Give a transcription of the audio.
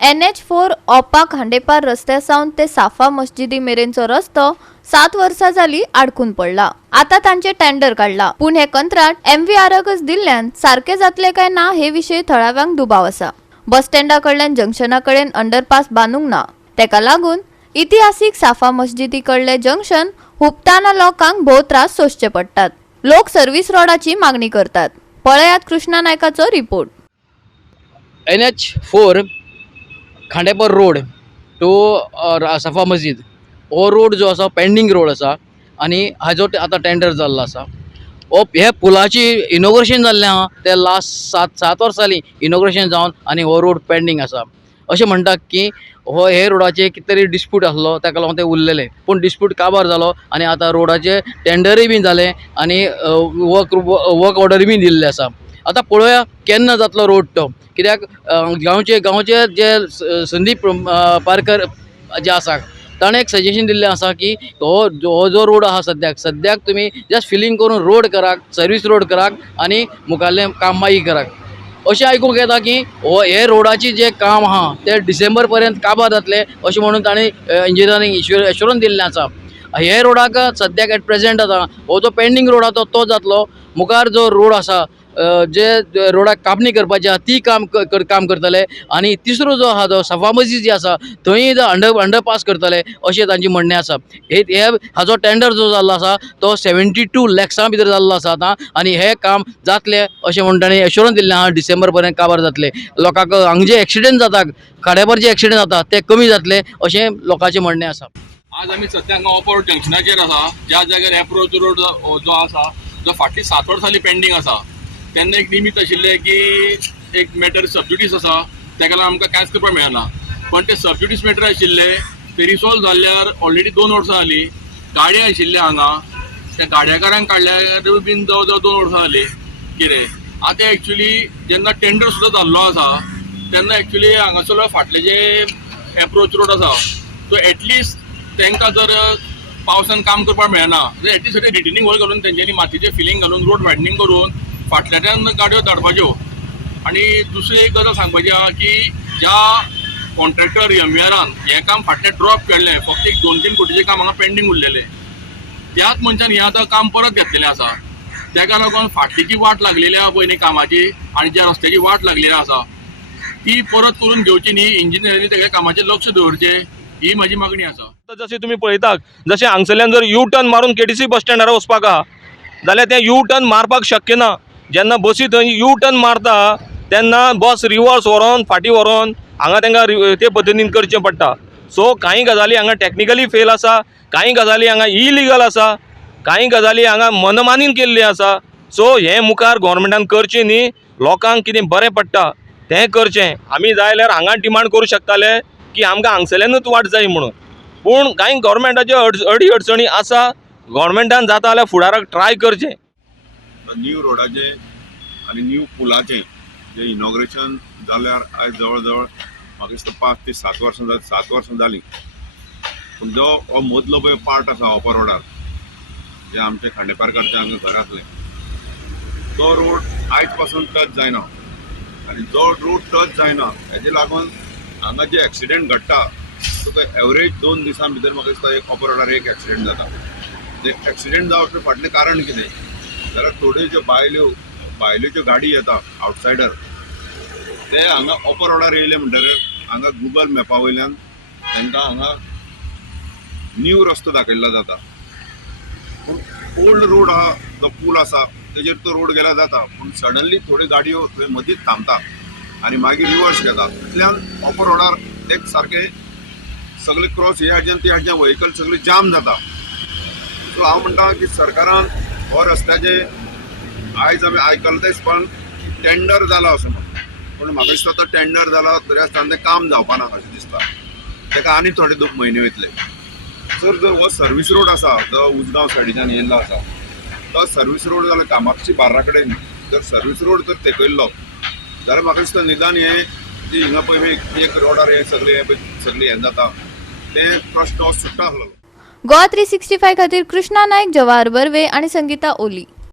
NH4 ओपा खांडेपार रस्त्यासावन ते साफा मस्जिदी मेरेनचो रस्तो 7 वर्सां जाली आडकून पडला। आता तांचे टेंडर काढला, पण हे कंत्राट MVRकच दिल्ल्यान सारखे जातले काय ना हे विषयी थळाव्यांक दुबाव आसा। बस स्टँडा कडल्यान जंक्शना कडेन अंडरपास बांदूंक ना, तेका लागून इतिहासीक साफा मस्जिदी कडले जंक्शन हुबताना लोकांक भोव त्रास सोंसचे पडटात। लोक सर्व्हिस रोडाची मागणी करतात। पळयात कृष्णा नायकाचो report. NH4 Khandepar road to Safa Masjid हो रोड जो आसा पेंडिंग रोड आसा आणि हाजो आतां टेंडर जाल्लो आसा। हे पुलाची इनॉग्रेशन जाल्लें आहा, ते लास्ट 7 वर्सां जालीं इनॉग्रेशन जावन आनी हो रोड पेंडिंग आसा। अशें म्हणटात की हे रोडाचे कितें तरी डिस्प्यूट आसलो, ताका लागून ते उरलेले, पूण डिस्प्यूट काबार जालो आनी आतां रोडाचे टेंडरूय बी जालें आनी वर्क ऑर्डर बी दिल्ले आसा। आतां पळोवया केन्ना जातलो रोड तो, कित्याक गांवचे जे संदीप पारकर जे आसा ताणें एक सजेशन दिल्लें आसा की हो जो रोड आहा सद्याक तुमी जस्ट फिलिंग करून रोड करात, सर्वीस रोड करात आनी मुखाल्लें काम मागीर करात। अशें आयकूंक येता की हे रोडाची जे काम आहा ते डिसेंबर पर्यंत काबार जातले अशें म्हणून ताणें इंजिनियरींग एश्युरन्स दिल्लें आसा। हे रोडाक सद्याक एट प्रेजेंट आतां हो जो पेंडिंग रोड आसा तो जातलो। मुखार जो रोड आसा जे रोडाक कापणी करपाची आहा ती काम करतले आनी तिसरो जो आहा जो साफा मस्जिद जी आसा थंय अंडरपास करतले अशें तांची म्हणणें आसा। हाजो टेंडर जो जाल्लो आसा तो 72 लॅक्सां भितर जाल्लो आसा आतां आनी हे काम जातले अशें म्हणून ताणें एश्युरन्स दिल्लें आहा डिसेंबर पर्यंत काबार जातले। लोकांक हांगा जे एक्सिडेंट जातात, खांडेपार जे एक्सिडेंट जाता ते कमी जातले अशें लोकांचें म्हणणें आसा। आज आमी सद्याक ओपर जंक्शनाचेर आसा, ज्या जाग्यार एप्रोच रोड जो आसा जो फाटली 7 वर्सां जालीं पेंडिंग आसा। तेन्ना एक निमित्त आशिल्लें की एक मॅटर सबज्युडीस आसा, तेका लागून आमकां कांयच करपाक मेळना, पण ते सबज्युडीस मॅटर आशिल्ले ते रिसॉल्व जाल्ल्यार ऑलरेडी 2 वर्सां जालीं। गाडी आशिल्ले हांगा त्या गाड्याकारांक काडल्यार बीन जवळ जवळ 2 वर्सां जालीं। कितें आतां एक्चुली जेन्ना टेंडर सुद्दां जाल्लो आसा तेन्ना एक्चुली हांगासरलो फाटले जे एप्रोच रोड आसा तो एटलिस्ट तांकां जर पावसान काम करपाक मेळना जाल्यार एटलिस्ट रिटर्निंग वॉल घालून तेंच्यांनी मातयेचें फिलिंग घालून रोड वायडनींग करून फाटल्याच्यान गाडयो धाडपाच्यो। आनी दुसरी एक गजाल सांगपाची आहा की ज्या कॉन्ट्रॅक्टर MVRन हें काम फाटलें ड्रॉप केल्लें, फक्त एक 2-3 कोटीचें काम हांगा पेंडींग उरलेलें, त्याच मनशान हें आतां काम परत घेतलेलें आसा। तेका लागून फाटली जी वाट लागलेली आहा पळय न्ही कामाची आनी ज्या रस्त्याची वाट लागलेली आसा ती परत करून घेवची न्ही, इंजिनियरांनी तेगे कामाचेर लक्ष दवरचें ही म्हाजी मागणी आसा। जशें तुमी पळयतात जशें हांगसरल्यान जर यू टर्न मारून KTC बस स्टँडार वचपाक आहा जाल्यार तें यू टर्न मारपाक शक्य ना। जेन्ना बसी थंय यू टर्न मारता तेन्ना बस रिवर्स व्हरोन फाटीं व्हरोन हांगा तांकां ते पद्दतीन करचें पडटा। सो कांय गजाली हांगा टॅक्निकली फेल आसा, कांय गजाली हांगा इलिगल आसा, कांय गजाली हांगा मनमानीन केल्ली आसा। सो हें मुखार गोवोरमेंटान करचें न्ही, लोकांक कितें बरें पडटा तें करचें। आमी जाय जाल्यार हांगा डिमांड करूं शकताले की आमकां हांगसरल्यानूच वाट जाय म्हणून, पूण कांय गोवोरमेंटाच्यो अडी अडचणी आसा। गोवोरमेंटान जाता जाल्यार फुडाराक ट्राय करचें। न्यू रोडाचे आनी न्यू पुलाचे जे इनॉग्रेशन जाल्यार आयज जवळ जवळ म्हाका दिसता 5 ते 7 वर्सां जालीं। पूण जो हो मदलो पळय पार्ट आसा ओपर रोडार जे आमचे खांडेपारकारचे हांगा घरांतले तो रोड आयज पासून टच जायना आनी जो रोड टच जायना हेजे लागून हांगा जे एक्सिडेंट घडटा तो एवरेज 2 दिसां भितर म्हाका दिसता एक ओपर रोडार एक एक्सिडेंट जाता। ते एक्सिडेंट जावपाचें फाटलें कारण कितें जाल्यार थोड्यो ज्यो भायल्यो ज्यो गाडी येता आवटसायडर ते हांगा ओपर रोडार येयले म्हणटकीर हांगा गुगल मॅपा वयल्यान तांकां हांगा न्यू रस्तो दाखयल्लो जाता। पूण ओल्ड रोड आहा जो पूल आसा तेजेर तो रोड गेला जाता, पूण सडनली थोड्यो गाडयो थंय मदींच थांबतात आनी मागीर रिवर्स घेतात। इतल्यान ओपर रोडार एक सारकें सगळे क्रॉस हे हाडच्यान ते हाडच्यान व्हेकल सगळे जाम जाता। सो हांव म्हणटा की सरकारान हो रस्त्याचे आयज आमी आयकलां ते पण टेंडर जाला असो म्हणून, पूण म्हाका दिसता तो टेंडर जाला तरी आसतना तें काम जावपाना अशें दिसता। तेका आनी थोडे 2 म्हयने वयतले। जर हो सर्वीस रोड आसा तो उजगांव सायडीच्यान येयल्लो आसा तो सर्वीस रोड जाल्यार कामाक्षी बार्रा कडेन जर सर्वीस रोड जर तेकयल्लो जाल्यार म्हाका दिसता निदान हे जी हिंगा पळय एक रोडार हे सगळे हें जाता तें प्रश्न सुट्टा आसलो। गोवा 365 खातीर कृष्णा नायक, जवाहर बर्वे आणि संगीता ओली।